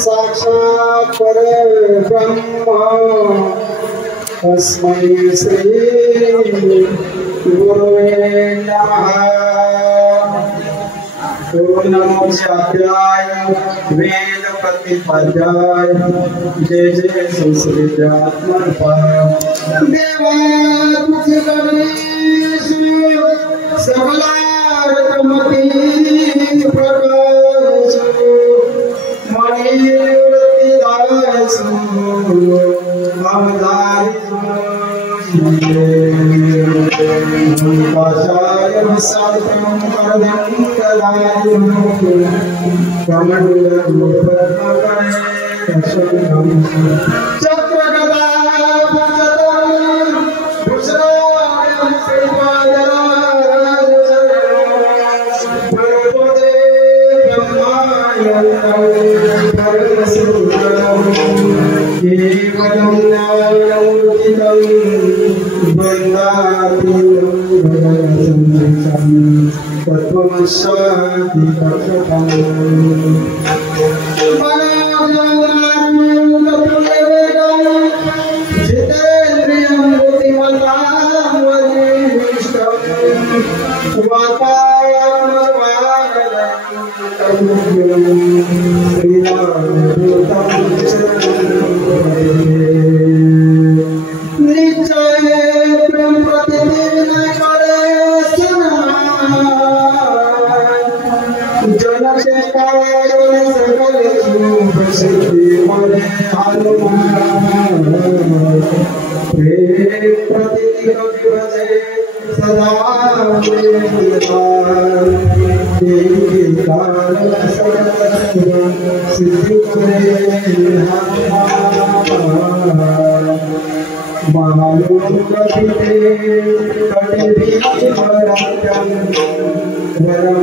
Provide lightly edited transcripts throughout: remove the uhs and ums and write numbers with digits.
साक्षात् परब्रह्म तस्मै श्री गुरुवे नमः। ओम नमो व्यासाय वेद प्रतिपाद्याय जय जय संस्कृत्यात्मनः देवात्मक सकलार्थमति प्रकाश वरम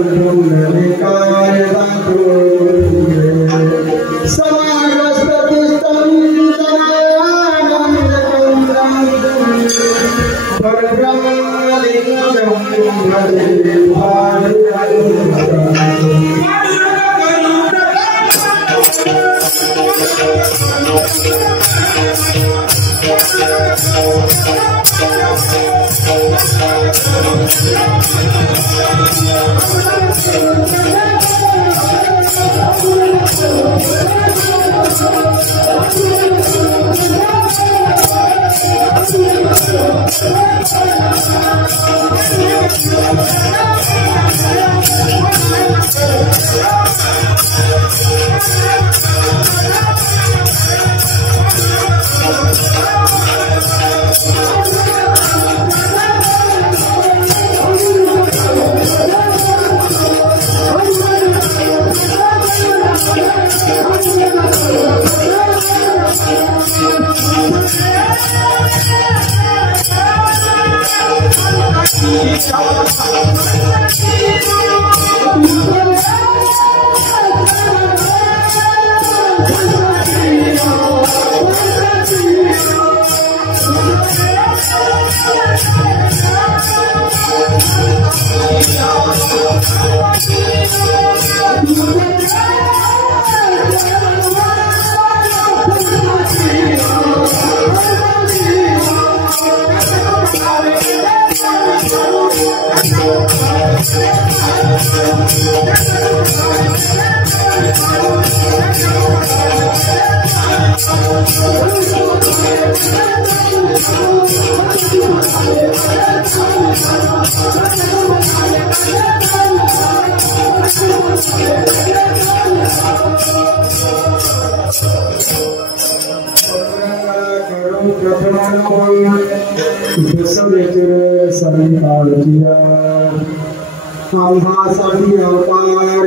आम्हासाठी अवतार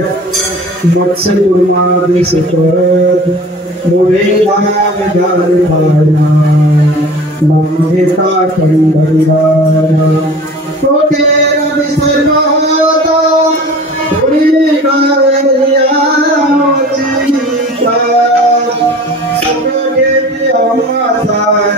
मत्स्य कुर्मा सुखद मोरे धाम पाळणा नाम घेता पंढरीराया कोटे विसर्गता पुरी गायल्या चिता सुगेती अमासाय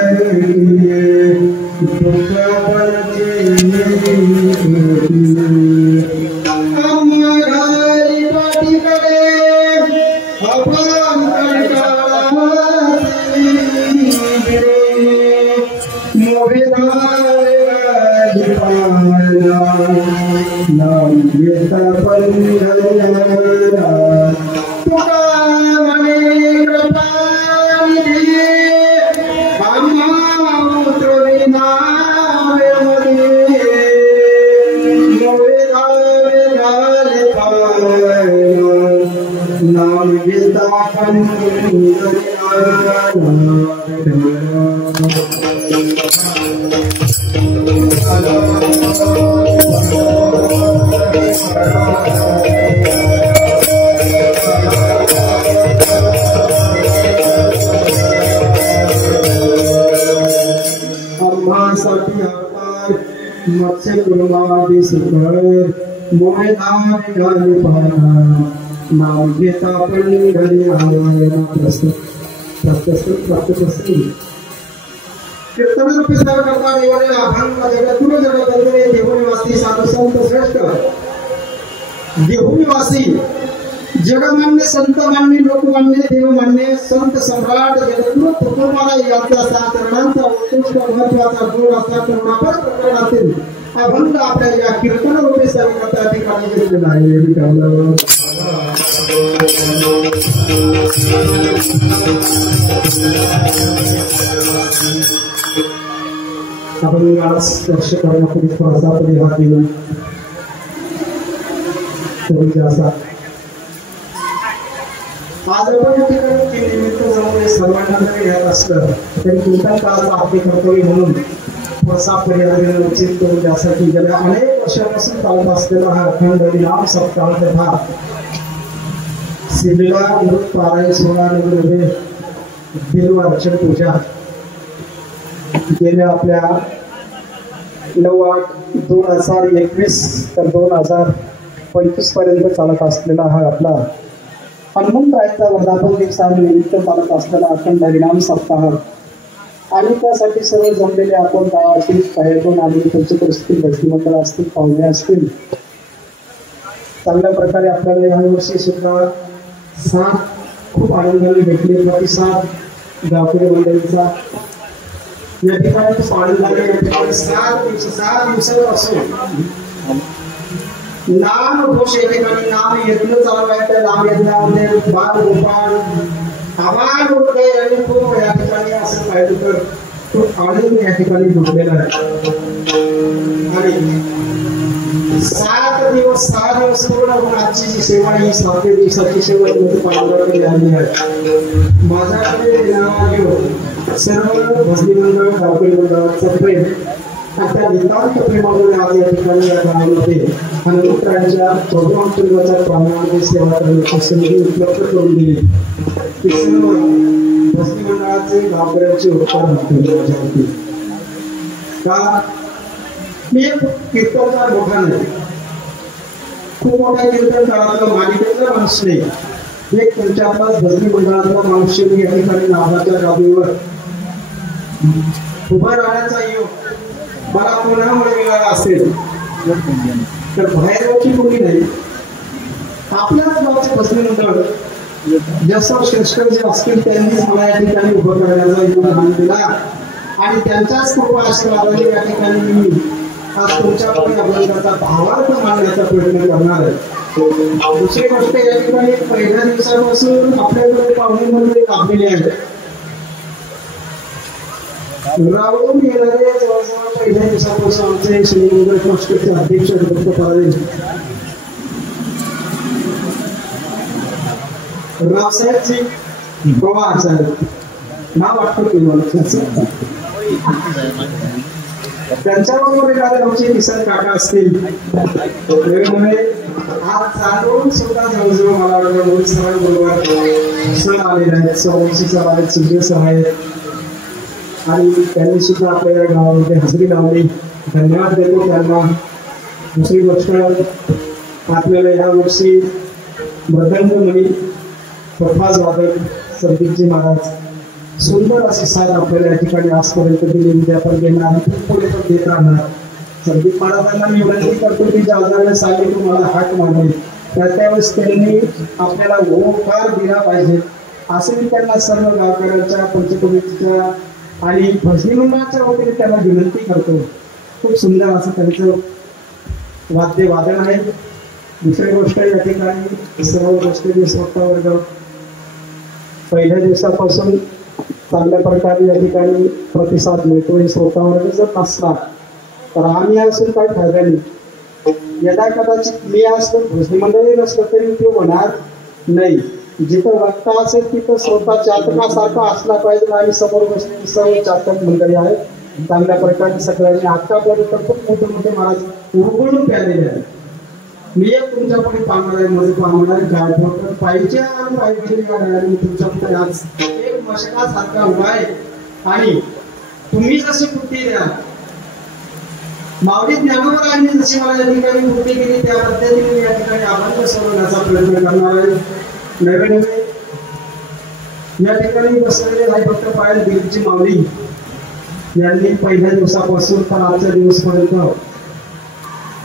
मत्स्य कुर्मादी सुखद मोहे धाम घाली पाळणा नाम घेता पंढरी आला कीर्तन रूपी सेवा करता निवडलेला अभंग जगतगुरु जगदगुरे देहूनिवासी साधू संत श्रेष्ठ देहूनिवासी जगमान्य संत मान्य लोकमान्य देवमान्य संत सम्राट जगद्गुरु तुकोबाला यांचा 7 चरणांचा उत्कृष्ट महत्वाचा गुण असा करुणापर प्रकरणातील अभंग आपल्या या कीर्तन रूपी सेवा करता ठिकाणी घेतलेला आहे. आपण याला स्पर्श करण्यापूर्वी थोडासा पुढे हात देऊन असा आज आपण या ठिकाणी निमित्त जमवले सर्वांना जरी घ्यायला असलं तरी कोणत्या काळात आपले कर्तव्य म्हणून थोडासा पर्याय उचित करून त्यासाठी गेल्या अनेक वर्षापासून चालत असलेला हा अखंड नाम सप्ताह तथा शिबिरा अमृत पारायण सोहळ्यामध्ये देव अर्चन पूजा गेल्या आपल्या 9/8/2021 तर 2025 पर्यंत चालत असलेला हा आपला हनुमंतरायाचा वर्धापन दिवसानिमित्त चालत असलेला अखंड हरिनाम सप्ताह आणि त्यासाठी सर्व जमलेले आपण गावातील पर्यटन आणि त्यांची परिस्थिती भजनी मंडळ असतील, पाहुणे असतील, चांगल्या प्रकारे आपल्याला यावर्षी सुद्धा साथ खूप आनंदाने भेटले. प्रतिसाद गावकरी मंडळीचा या ठिकाणी खूप आनंदाने या ठिकाणी 7 दिवसापासून नाम घोष या ठिकाणी नाम यज्ञ चालू आहे. त्या नाम यज्ञामध्ये बाल गोपाळ आवाज उठले आणि खूप या ठिकाणी असं पाहिलं तर खूप आनंद या ठिकाणी लुटलेला आहे. आणि 6 दिवस पूर्ण होऊन आजची जी सेवा ही 7व्या दिवसाची सेवा पांडुरंगाकडे आली आहे. माझ्याकडे सर्व भजनी मंडळ गावकरी मंडळाचं प्रेम आणि त्या नितांत प्रेमामुळे आज या ठिकाणी या गावामध्ये हनुमंतरांच्या भगवान चंद्राच्या प्राणामध्ये सेवा करण्याची संधी उपलब्ध करून दिली. ती सर्व भजनी मंडळाचे गावकऱ्यांचे उपकार होते. का मी एक कीर्तनचा मोठा नाही, खूप मोठ्या कीर्तन काळातला मालिकेतला माणूस नाही, एक तुमच्यातला भजनी मंडळातला माणूस या ठिकाणी नावाच्या गादीवर उभा राहण्याचा योग मला कोणामुळे मिळाला असेल तर बाहेरची कोणी नाही, आपल्याच गावचे भजनी मंडळ जसं श्रेष्ठ जे असतील त्यांनीच मला या ठिकाणी उभं करण्याचा योग दिला आणि त्यांच्याच कृपा आशीर्वादाने या ठिकाणी मी आज तुमच्याकडे अभंगाचा भावार्थ मांडण्याचा प्रयत्न करणार आहे. दुसरी गोष्ट या ठिकाणी पहिल्या दिवसापासून आपल्याकडे पाहुणे मंडळी लाभलेली आहेत. राहून येणारे जवळजवळ पहिल्या दिवसापासून आमचे श्रीमंगल ट्रस्टचे अध्यक्ष डॉक्टर परावे रावसाहेबजी पवार साहेब नाव वाटतं की मला त्यांच्याबरोबर एखाद्या आमचे किसन काका असतील आज चालून सुद्धा जवळजवळ मला वाटतं सरांबरोबर सण आलेले आहेत, सर सर आहेत, सुजय सर आहेत आणि त्यांनी सुद्धा आपल्या गावामध्ये हजेरी लावली. धन्यवाद देतो त्यांना. दुसरी गोष्ट आपल्याला यावर्षी मृदंगमणी प्रभास वादक संदीपजी महाराज सुंदर अशी साथ आपल्याला या ठिकाणी आजपर्यंत दिली, उद्या पण देणार, पुढे पण देत राहणार. संदीप महाराजांना मी विनंती करतो की ज्या वेळेस सांगितलं तुम्हाला हाक मारले त्यावेळेस त्यांनी आपल्याला होकार दिला पाहिजे असे मी त्यांना सर्व गावकऱ्यांच्या पंचकमिटीच्या आणि भजनी मंडळाच्या वतीने त्यांना विनंती करतो. खूप सुंदर असं त्यांचं वाद्य वादन आहे. दुसरी गोष्ट या ठिकाणी सर्व गोष्टी श्रोता वर्ग पहिल्या दिवसापासून चांगल्या प्रकारे या ठिकाणी प्रतिसाद मिळतो. श्रोता वर्ग जर नसला तर आम्ही असून काही फायदा नाही. यदा कदाचित मी असलो भजनी मंडळी नसलं तरी ते होणार नाही. जिथं वक्ता असेल तिथं श्रोता चातकासारखा असला पाहिजे आणि समोर बसलेली सर्व चातक मंडळी आहेत. चांगल्या प्रकारे सगळ्यांनी आतापर्यंत खूप मोठे मोठे महाराज उरगडून प्यालेले आहेत. मी एक तुमच्याकडे पाहणार आहे, मध्ये पाहणार आहे पाहिजे आणि पाहिजे तुमच्याकडे आज एक मशकासारखा उभा आहे आणि तुम्ही जशी कृती द्या माऊली ज्ञानोबरांनी जशी मला या ठिकाणी कृती केली त्या पद्धतीने या ठिकाणी अभंग सोडवण्याचा प्रयत्न करणार आहे. नव्हे या ठिकाणी बसलेले हरिभक्त पायल दिलीपजी माऊली यांनी पहिल्या दिवसापासून तर आजच्या दिवसपर्यंत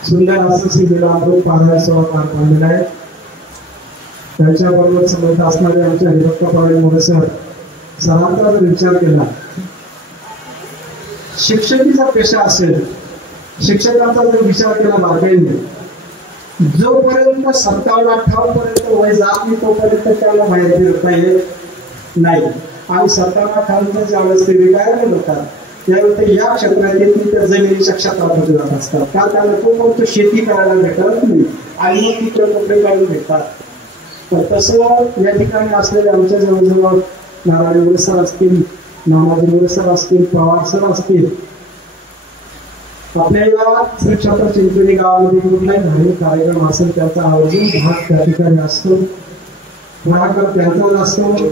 सुंदर असं श्रीला अमृत पारायण सोहळा पार पाडलेला आहे. त्यांच्याबरोबर समोर असणारे आमचे हरिभक्त पारायण मोरे सरांचा जर विचार केला शिक्षकीचा पेशा असेल, शिक्षकांचा जर विचार केला बारकाईने जोपर्यंत 57-58 पर्यंत वय जात नाही तोपर्यंत त्याला बाहेर फिरता येत नाही. आणि 57-58 ज्यावेळेस ते रिटायरमेंट होतात त्यावेळेस ते या क्षेत्रातील त्या जमिनीच्या क्षेत्रामध्ये जात असतात. कारण त्यांना तो शेती करायला भेटत नाही आणि मग तिकडे कपडे काढून भेटतात. तर तसं या ठिकाणी असलेले आमच्या जवळजवळ नारायण मोरे सर असतील, नानाजी मोरे सर असतील, पवार सर असतील, आपल्या या श्री क्षेत्र चिंचोली गावामध्ये कुठलाही धार्मिक कार्यक्रम असेल त्याचा आवर्जून भाग त्या ठिकाणी असतो. पुढाकार त्यांचाच असतो.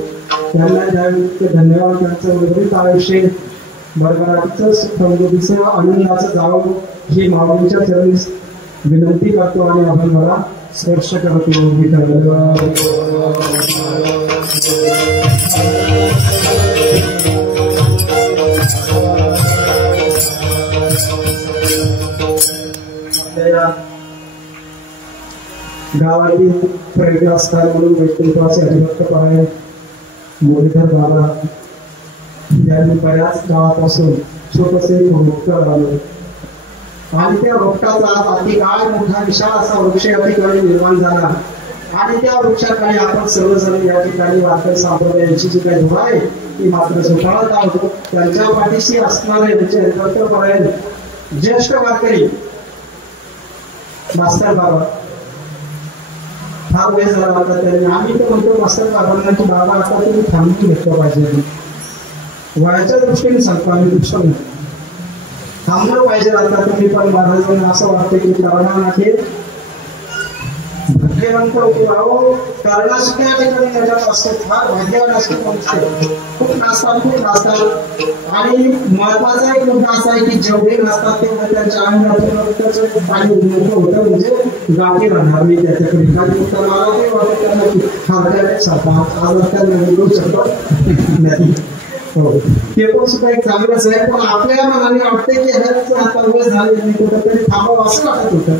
त्यांना द्यावे धन्यवाद. त्यांचं उर्वरित आयुष्य भरभराटीचं समृद्धीचं आनंदाचं जावं ही माऊलींच्या चरणी विनंती करतो आणि आपण मला स्पर्श करतो. विठ्ठल गावातील प्रेरणास्थान म्हणून व्यक्तित्वाचे हरिभक्त परायण मुरलीधर बाबा यांनी बऱ्याच काळापासून छोटसे वृक्ष लावले आणि त्या वृक्षाचा अतिकाय मोठा विशाल असा वृक्ष या ठिकाणी निर्माण झाला आणि त्या वृक्षाखाली आपण सर्वजण या ठिकाणी वारकरी संप्रदायाची जी काही धुरा आहे ती मात्र सुटाळत आहोत. त्यांच्या पाठीशी असणारे म्हणजे हरिभक्त परायण ज्येष्ठ वारकरी मास्तर बाबा हा वय झाला होता त्यांनी आम्ही तर म्हणतो मास्तर बाबांना की बाबा आता तुम्ही थांबून घेतलं पाहिजे वयाच्या दृष्टीने सांगतो आम्ही दुसरं नाही थांबलं पाहिजे आता तुम्ही पण महाराजांना असं वाटतं की कारणानाथे भाग्यवंत होते अहो कारणाशी त्या ठिकाणी त्याच्यात असतो फार भाग्यवान असतो खूप नाचतात आणि महत्वाचा एक मुद्दा असा आहे की जेवढे नाचतात तेवढे त्यांच्या अंगातून पाणी मोठं होतं म्हणजे गाठी राहणार मी त्याच्याकडे काही उत्तर मला ते वाटत त्यांना की हार्ट सारखा आज त्यांना निघू शकतो नाही ते पण सुद्धा एक चांगलंच आहे पण आपल्या मनाने वाटते की ह्याच आता वय झाले कुठंतरी थांबावं असं वाटत होतं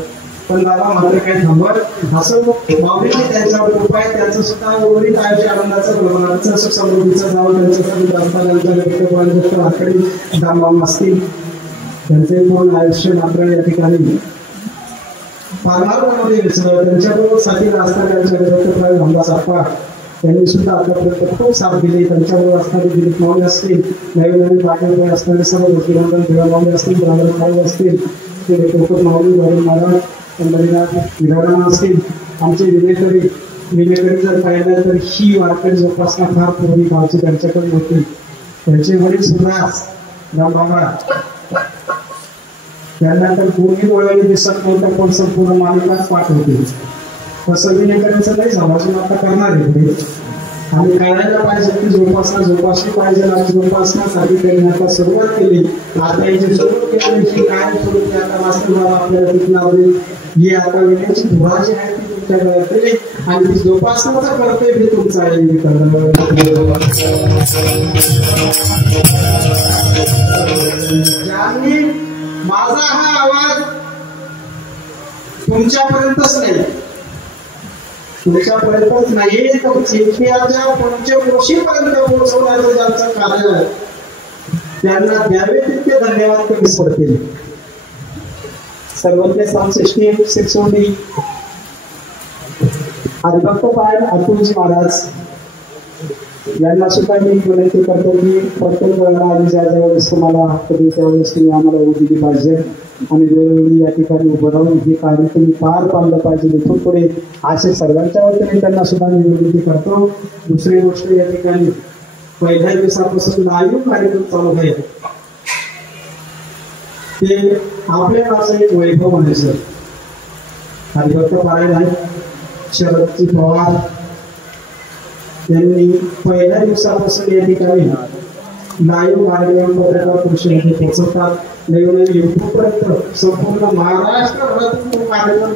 पण बाबा मात्र काही थांबत असं माऊलीने त्यांच्यावर कृपा आहे त्यांचं सुद्धा उर्वरित आयुष्य आनंदाचं भगवानाचं समृद्धीचं जावं त्यांचं सगळं असतात आकडे दामबाम असतील त्यांचे पूर्ण आयुष्य मात्र या ठिकाणी पारमार्थामध्ये विसरलं त्यांच्याबरोबर साथीला असणाऱ्या रामदास आप्पा त्यांनी सुद्धा आतापर्यंत खूप साथ दिली त्यांच्याबरोबर असणारे दिलीप माऊली असतील नवीन नवीन बागेमध्ये असणारे सर्व गोष्टीनंदन देवामाऊली असतील ब्राह्मण महाराज असतील ते कोकण माऊली वरून महाराज पंढरीनाथ विधाना असतील आमचे विलेकरी जर पाहिलं तर ही वारकरी जोपासना फार पूर्वी गावची त्यांच्याकडे होती त्यांचे वडील सुद्धाच रामबाबा त्यानंतर पूर्वी डोळ्याने दिसत नव्हतं पण संपूर्ण मालिकाच पाठ होती तसं विलेकरीचं नाही समाजून आता करणार आहे आणि करायला पाहिजे की जोपासली पाहिजे आणि जोपासण्यासाठी त्यांनी आता सुरुवात केली आता याची सुरू केली काय सुरू केली आता मास्तर आपल्याला तिथं आवडेल ही आता विण्याची धुरा जी आहे ती तुमच्या गळ्यात आणि ती जोपासनाचं कर्तव्य हे तुमचं आहे ज्यांनी माझा हा आवाज तुमच्यापर्यंतच नाही तुमच्यापर्यंतच नाही तर चिंतण्याच्या पंचक्रोशीपर्यंत पोहोचवण्याचं ज्यांचं कार्य आहे त्यांना द्यावे तितके धन्यवाद कमी पडतील. सर्वज्ञ सांश्रेष्ठी शिक्षोडी हरिभक्त परायण अतुलजी महाराज यांना सुद्धा मी विनंती करतो की प्रत्येक वेळेला आम्ही ज्या ज्यावेळेस तुम्हाला कधी त्यावेळेस तुम्ही आम्हाला उभी दिली पाहिजे आणि वेळोवेळी या ठिकाणी उभं राहून हे कार्य तुम्ही पार पाडलं पाहिजे इथून पुढे असे सर्वांच्या वतीने त्यांना सुद्धा मी विनंती करतो. दुसरी गोष्ट या ठिकाणी पहिल्या दिवसापासून लाईव्ह कार्यक्रम चालू आहे ते आपल्या नावाचं एक वैभव म्हणायचं हरिभक्त परायण आहे शरदजी पवार यांनी पहिल्या दिवसापासून या ठिकाणी लाईव्ह कार्यक्रम पत्रकार परिषदेमध्ये पोहोचवतात नवीन युट्यूब पर्यंत संपूर्ण महाराष्ट्रभरातून तो कार्यक्रम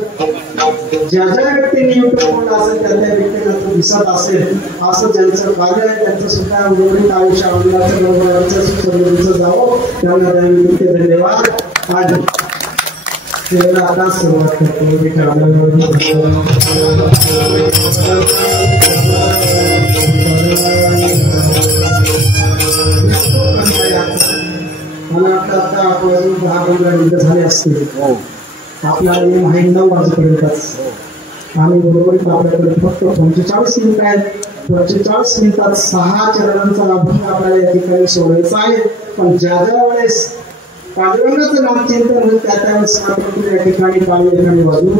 ज्या ज्या व्यक्तींनी युट्यूब खोलला असेल त्या त्या व्यक्तींना दिसत असेल असं ज्यांचं कार्य आहे त्यांचं सुद्धा उर्वरित आयुष्य आनंदाचं समृद्धीचं जावं त्यांना त्यानिमित्त धन्यवाद. आणि त्याला आता सुरुवात करतो मला आता आपण 10-15 मिनिटं झाले असतील आपल्याला माहीत 9 वाजेपर्यंतच आणि बरोबरीत आपल्याकडे फक्त 45 मिनिटं आहेत. 45 मिनिटात 6 चरणांचा अभंग आपल्याला या ठिकाणी सोडायचा आहे पण ज्या ज्या वेळेस पांडुरंगाचं नामचिंतन होईल त्या त्यावेळेस मात्र या ठिकाणी टाळी एखादी वाजू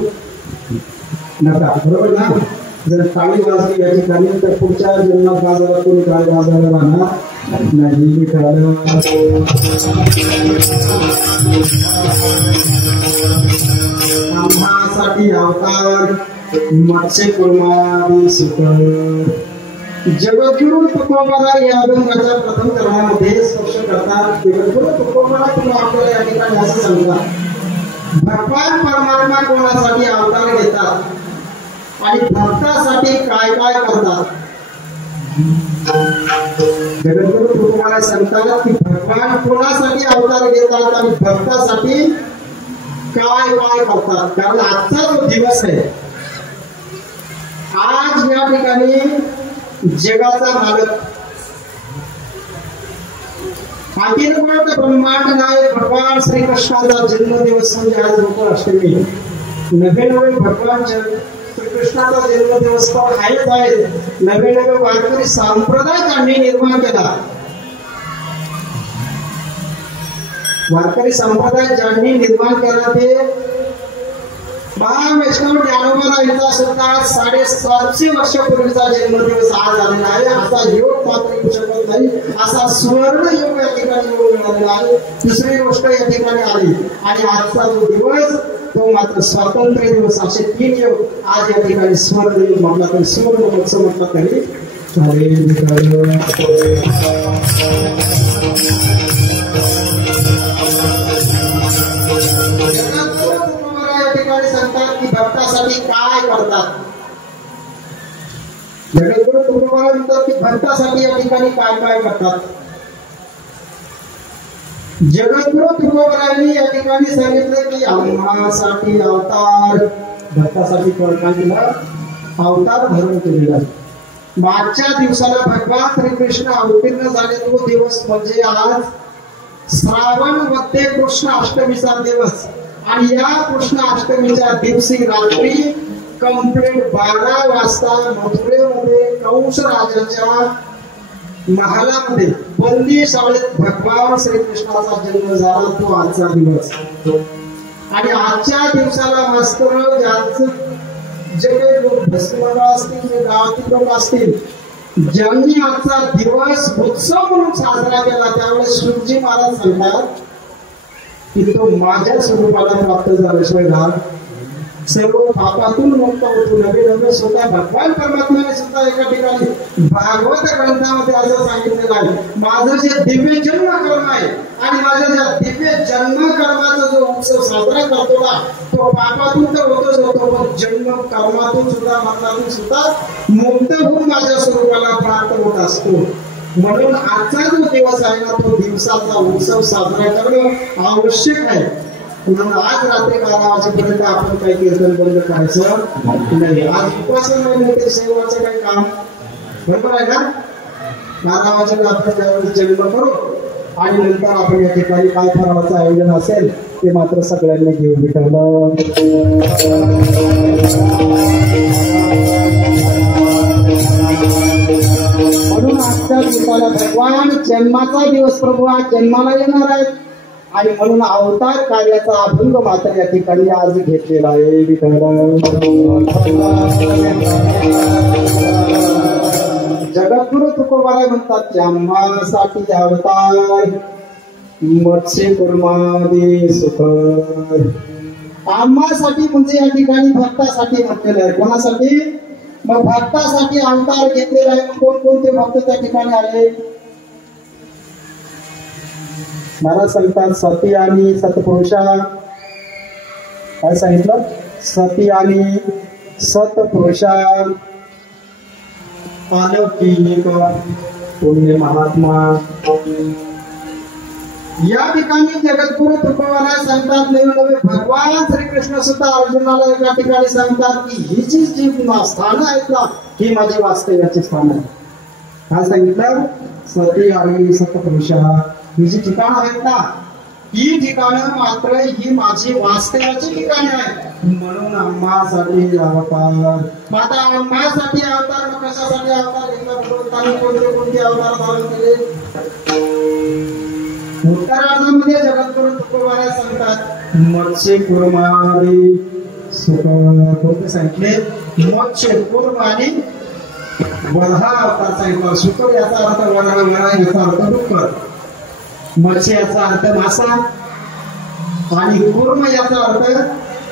नका बरोबर ना. जर टाळी वाजली या ठिकाणी तर पुढच्या जन्मात बाजारात कोणी टाळी वाजवायला राहणार नाही. आम्हासाठी अवतार मत्स्य कुर्मादी सुख जगद्गुरु तुकोबाला या अभंगाच्या प्रथम क्रमामध्ये स्पर्श करतात. जगद्गुरु तुकोबाला तुम्ही आपल्याला या ठिकाणी असं सांगतात भगवान परमात्मा कोणासाठी अवतार घेतात आणि भक्तासाठी काय काय करतात. जगद्गुरु तुकोबाला सांगतात की भगवान कोणासाठी अवतार घेतात आणि भक्तासाठी काय काय करतात. कारण आजचा जो दिवस आहे आज या ठिकाणी जगाचा मालक अखिल ब्रह्मांड नायक भगवान श्री कृष्णाचा जन्मदिवस म्हणजे आज गोकुळाष्टमी. नवे नवे भगवान श्रीकृष्णाचा जन्मदिवस पण आहेच आहे. नवे नवे वारकरी संप्रदाय त्यांनी निर्माण केला. वारकरी संप्रदाय ज्यांनी निर्माण केला ते महावैष्णव ज्ञानोबा यांचा सुद्धा 750 वर्षापूर्वीचा जन्मदिवस आज आलेला आहे. असा योग मात्र येऊ शकत नाही. असा सुवर्ण योग या ठिकाणी मिळालेला आहे. दुसरी गोष्ट या ठिकाणी आली आणि आजचा जो दिवस तो मात्र स्वातंत्र्य दिवस. असे 3 योग आज या ठिकाणी स्वर्ण योग म्हटला तरी सुवर्ण महोत्सव म्हटला तरी सांगतात की भक्तासाठी काय करतात. जगद्गुरु तुकोबाराय म्हणतात की भक्तासाठी या ठिकाणी काय काय करतात. जगद्गुरु तुकोबारायांनी या ठिकाणी सांगितलं की आम्हासाठी अवतार भक्तासाठी अवतार धारण केलेला आहे. मागच्या दिवसाला भगवान श्रीकृष्ण अवतीर्ण झाले तो दिवस म्हणजे आज श्रावण मध्ये कृष्ण अष्टमीचा दिवस. आणि या कृष्ण अष्टमीच्या दिवशी रात्री कंप्लीट 12 वाजता मथुरेमध्ये कंस राजाच्या महालामध्ये बंदी शाळेत भगवान श्रीकृष्णाचा जन्म झाला तो आजचा दिवस. आणि आजच्या दिवसाला मास्तर ज्यांचं जे काही भस्मंडळ असतील जे गावातील लोक असतील ज्यांनी आजचा दिवस उत्सव म्हणून साजरा केला त्यावेळेस शिवजी महाराज सांगतात की तो माझ्या स्वरूपाला प्राप्त झाल्याशिवाय सर्व पापातून मुक्त होतो. नवे नवे स्वतः भगवान परमात्म्याने सुद्धा एका ठिकाणी भागवत ग्रंथामध्ये असं सांगितलेलं आहे माझं जे दिव्य जन्म कर्म आहे आणि माझ्या ज्या दिव्य जन्म कर्माचा जो उत्सव साजरा करतो ना तो पापातून तर होतच होतो पण जन्म कर्मातून सुद्धा मरणातून सुद्धा मुक्त होऊन माझ्या स्वरूपाला प्राप्त होत असतो. म्हणून आजचा जो दिवस आहे ना तो दिवसाचा उत्सव साजरा करणं आवश्यक आहे. म्हणून आज रात्री 12 वाजेपर्यंत आपण काही कीर्तन बंद करायचं नाही. आज उपासना सेवाचं काही काम बरोबर आहे ना. 12 वाजेला आपण त्यावेळेस जन्म करू आणि नंतर आपण या ठिकाणी काय फराळाचं आयोजन असेल ते मात्र सगळ्यांनी घेऊन भेटवलं. म्हणून आजच्या दिवसाला भगवान जन्माचा दिवस प्रभू आज जन्माला येणार आहेत आणि म्हणून अवतार कार्याचा अभंग मात्र या ठिकाणी आज घेतलेला आहे. जगद्गुरु तुकोबाराय म्हणतात जन्मासाठी अवतार मत्स्य कुर्मादी सुख. आम्हासाठी म्हणजे या ठिकाणी भक्तासाठी म्हटलेलं आहे. कोणासाठी मग भक्तासाठी अवतार घेतलेला आहे. कोणकोणते भक्त त्या ठिकाणी आले महाराज सांगतात सती आणि सत्पुरुषा. काय सांगितलं सती आणि सत्पुरुषा अलौकिक पुण्य महात्मा. या ठिकाणी जगद्गुरु तुकोबाराय सांगतात नवे नवे भगवान श्रीकृष्ण सुद्धा अर्जुनाला एका ठिकाणी सांगतात की ही जी स्थानं आहेत ना ही माझी वास्तव्याची स्थान आहे. काय सांगितलं सती आणि सत्पुरुषा ही जी ठिकाणं आहेत ना ही ठिकाणं मात्र ही माझी वास्तव्याची ठिकाणे आहेत. म्हणून आम्हासाठी अवतार. आता आम्हासाठी अवतार मग कशासाठी अवतार घेतला भगवंताने कोणते कोणते अवतार धारण केले. उत्तरार्धामध्ये जगद्गुरु तुकोबाराय सांगतात मत्स्य कुर्मादी सुख. कोणते सांगितले मत्स्य कुर्म आणि वल्हा अवतार सांगितला. सुख याचा अर्थ वल्हा याचा अर्थ डुक्कर. मत्स्य याचा अर्थ मासा आणि कुर्म याचा अर्थ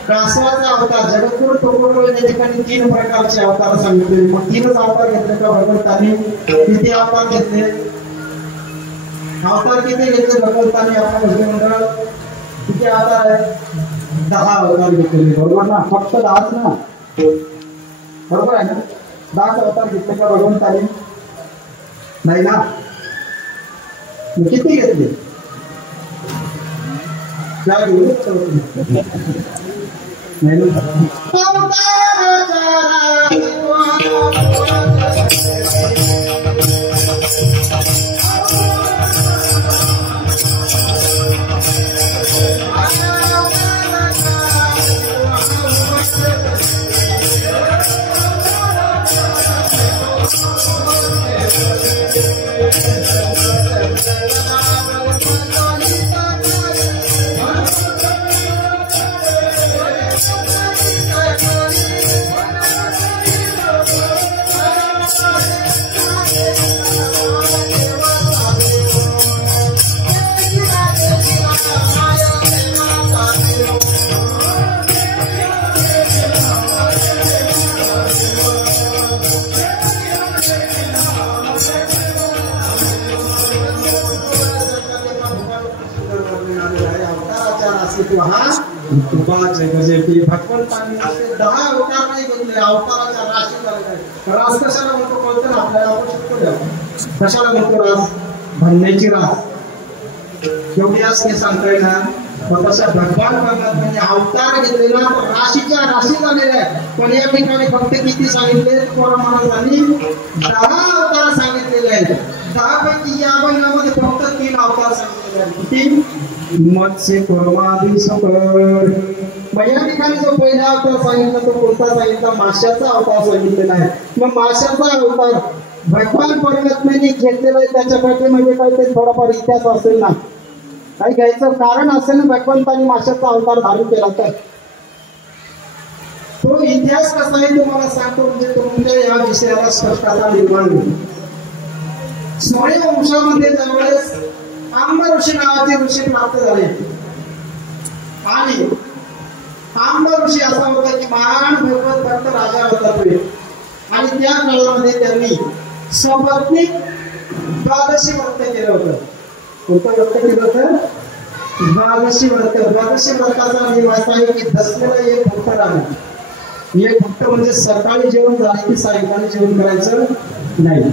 कासवाचा अवतार. जगद्गुरु तुकोबाराय या ठिकाणी 3 प्रकारचे अवतार सांगितले. मग 3च अवतार घेतले का भगवंतांनी. किती अवतार घेतले अवतार किती घेतले भगवंतांनी आपल्या भजनी मंडळ किती अवतार आहे 10 अवतार घेतलेले बरोबर ना. फक्त 10च ना बरोबर आहे ना. 10 अवतार घेतले का भगवंतांनी नाही ना. किती घेतले काय नाही तो हा उपाच गजेटी भगवंतांनी असे 10 अवतार नाही घेतले, अवताराच्या राशी झालेल्या. रास कशाला म्हणतो कळतं ना आपल्याला, आपण शिकतो द्या कशाला म्हणतो रास, भन्याची रास एवढी असते सांगता येणार. मग तशा भगवान परमात्म्याने अवतार घेतलेला राशीच्या राशी झालेल्या आहे. पण या ठिकाणी फक्त किती सांगितले, महाराजांनी 10 अवतार सांगितलेले आहेत. 10 पैकी या अभंगामध्ये फक्त 3 अवतार सांगितलेले आहेत. किती? मत्स्य कुर्मादी सुकर. मग या ठिकाणी जो पहिला अवतार सांगितला तो कोणता सांगितला, माशाचा अवतार सांगितलेला आहे. मग माशाचा अवतार भगवान परमात्म्याने घेतलेला आहे, त्याच्या पाठीमध्ये काहीतरी थोडाफार इतिहास असेल ना, काही घ्यायचं कारण असेल ना, भगवंतांनी माशाचा अवतार धारण केला तर तो इतिहास कसा आहे तुम्हाला सांगतो, म्हणजे तुमच्या या विषयाला स्पष्टता निर्माण होईल. स्मरण वंशामध्ये ज्यावेळेस आंब ऋषी नावाचे ऋषी प्राप्त झाले आणि आंब ऋषी असा होता की महान भगवत भक्त राजा होता तो, आणि त्या काळामध्ये त्यांनी सपत्नीक 12 व्रत केलं होतं. कोणतं व्रत केलं होतं? 12 व्रत. 12 व्रताचा नियम असा आहे की दसऱ्याला एक भक्त राहणार. एक भक्त म्हणजे सकाळी जेवण झाले की सायंकाळी जेवण करायचं नाही,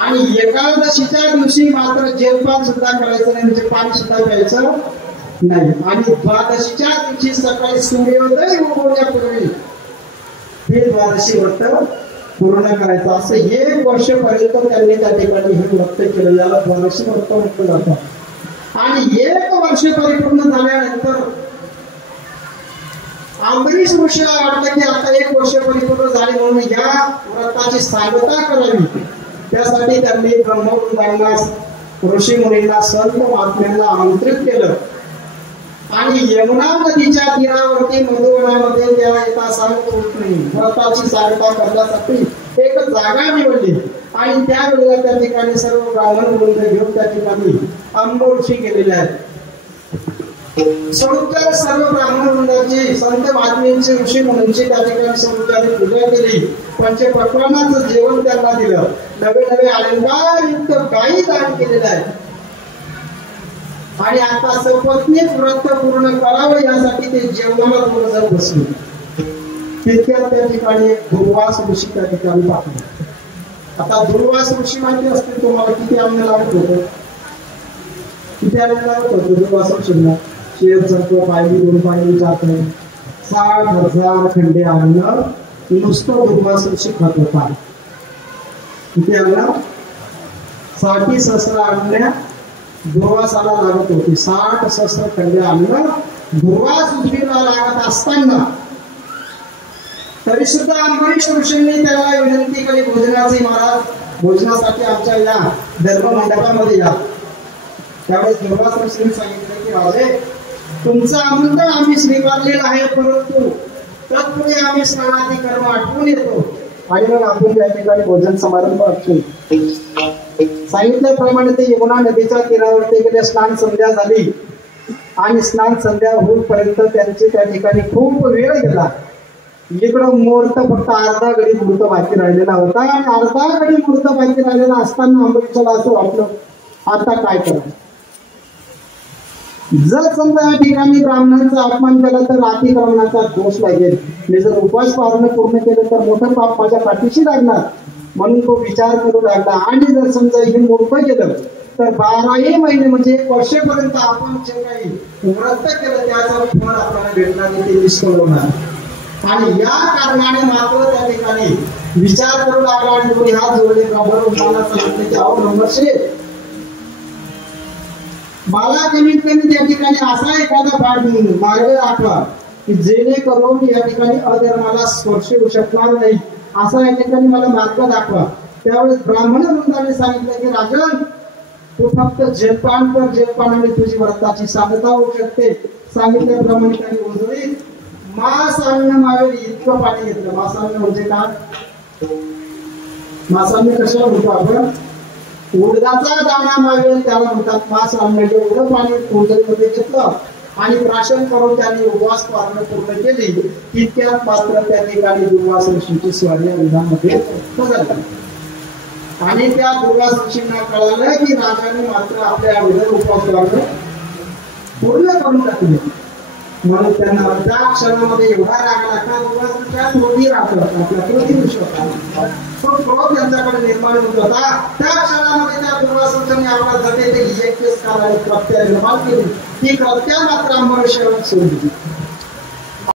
आणि एकादशीच्या दिवशी मात्र जेवण सुद्धा करायचं नाही, म्हणजे पाणी सुद्धा प्यायचं नाही. आणि 12शीच्या दिवशी सकाळी सूर्योदय होण्यापूर्वी हे 12 व्रत पूर्ण करायचं. असं 1 वर्षपर्यंत त्यांनी त्या ठिकाणी हे व्रत केलं, याला 12 व्रत म्हटलं जातं. आणि 1 वर्ष परिपूर्ण झाल्यानंतर अंबरीश ऋषीला वाटलं की आता 1 वर्ष परिपूर्ण झाले म्हणून या व्रताची सांगता करावी. त्यासाठी त्यांनी ब्रह्मवृंदांना, ऋषी मुनींना, संत महात्म्यांना आमंत्रित केलं आणि यमुना नदीच्या तीरावरती मधुवनामध्ये त्या एका व्रताची सांगता करण्यासाठी एक जागा निवडली. आणि त्यावेळेला त्या ठिकाणी सर्व ब्राह्मण वृंद घेऊन त्या ठिकाणी अंब ऋषी गेलेले आहेत. समुद्र सर्व ब्राह्मण वृंदाची, संत महात्म्यांची, ऋषी मुनींची त्या ठिकाणी समुद्राने पूजा केली. पंचपक्वान्नाचं जेवण त्यांना दिलं. नवे नवे अलंकार युक्त काही दान केलेले आहे. आणि आता सपत्नीक व्रत पूर्ण करावं यासाठी ते जेवणाला थोडं बसले. तितक्यात त्या ठिकाणी दुर्वास ऋषी त्या ठिकाणी पाठवले. आता दुर्वास ऋषी माहिती असते तुम्हाला किती अन्न लागत होतं, किती अन्न लागत होतं दुर्वास ऋषींना. शेर सर्व पायली 2 पायली जात 60,000 खंडे अन्न नुसतं दुर्वास ऋषी खात होता. किती अन्न? 60 सहस्र अन्न दुर्वासाला लागत होती. 60 सहस्र खंडे अन्न दुर्वास ऋषीला लागत असताना तरी सुद्धा अंबरीश ऋषींनी त्याला विनंती केली, भोजनाची महाराज, भोजनासाठी आमच्या या धर्म मंडपामध्ये या. त्यावेळेस दुर्वास ऋषींनी सांगितलं की राजे, तुमचं आमंत्रण आम्ही स्वीकारलेलं आहे, परंतु तत्पूर्वी आम्ही स्नानादी कर्म आठवून येतो आणि मग आपण त्या ठिकाणी भोजन समारंभ असतो. सांगितल्याप्रमाणे ते यमुना नदीच्या तीरावरती गेले. स्नान संध्या झाली आणि स्नान संध्या होईपर्यंत त्यांचे त्या ठिकाणी खूप वेळ गेला. इकडं मुहूर्त फक्त अर्धा घडी मुहूर्त बाकी राहिलेला होता आणि अर्धा घडी मुहूर्त बाकी राहिलेला असताना अंबरीशला असं वाटलं आता काय करावं. जर समजा या ठिकाणी ब्राह्मणांचा अपमान केला तर अतिक्रमणाचा दोष लागेल, मी जर उपवास पारण पूर्ण केलं तर मोठं पाप माझ्या पाठीशी लागणार, म्हणून तो विचार करू लागला. आणि जर समजा हे मोठं केलं तर 12 महिने म्हणजे 1 वर्षापर्यंत आपण जे काही व्रत केलं त्याचं फळ आपल्याला भेटणार नाही, ते निष्फळ होणार. आणि या कारणाने मात्र त्या ठिकाणी विचार करू लागला आणि कोणी हात जोडले मला सांगितले की अहो नंबरशे मला कमीत कमी त्या ठिकाणी असा एखादा मार्ग दाखवा की जेणेकरून या ठिकाणी अधर्माला स्पर्श होऊ शकणार नाही, असा या ठिकाणी मला मार्ग दाखवा. त्यावेळेस ब्राह्मण वृंदाने सांगितलं की राजन, तू फक्त जलपान कर, जलपानाने तुझी व्रताची सांगता होऊ शकते. सांगितल्याप्रमाणे त्यांनी उजळी मासान्न मावेल इतकं पाणी घेतलं. मासान्न म्हणजे काय? मासान्न कशाला म्हणतो आपण? उडदाचा दाणा मावेल त्याला म्हणतात मासान्न. एवढं पाणी उजळीमध्ये घेतलं आणि प्राशन करून त्यांनी उपवास पारण पूर्ण केली. तितक्यात मात्र त्या ठिकाणी दुर्वास ऋषींची स्वारी अंधामध्ये झाली. आणि त्या दुर्वास ऋषींना कळालं की राजाने मात्र आपल्या अगोदर उपवास पारण पूर्ण करून टाकले. म्हणून त्यांना त्या क्षणामध्ये एवढा राग आला का दुर्वासाच्या क्रोधी राहतात आपल्या क्रोधीवश होता तो क्रोध त्यांच्याकडे निर्माण होत होता त्या क्षणामध्ये त्या दुर्वासाने आपला जटेल एक केस काढायला प्रत्या निर्माण केली ती प्रत्या मात्र अंबरीशावर सोडली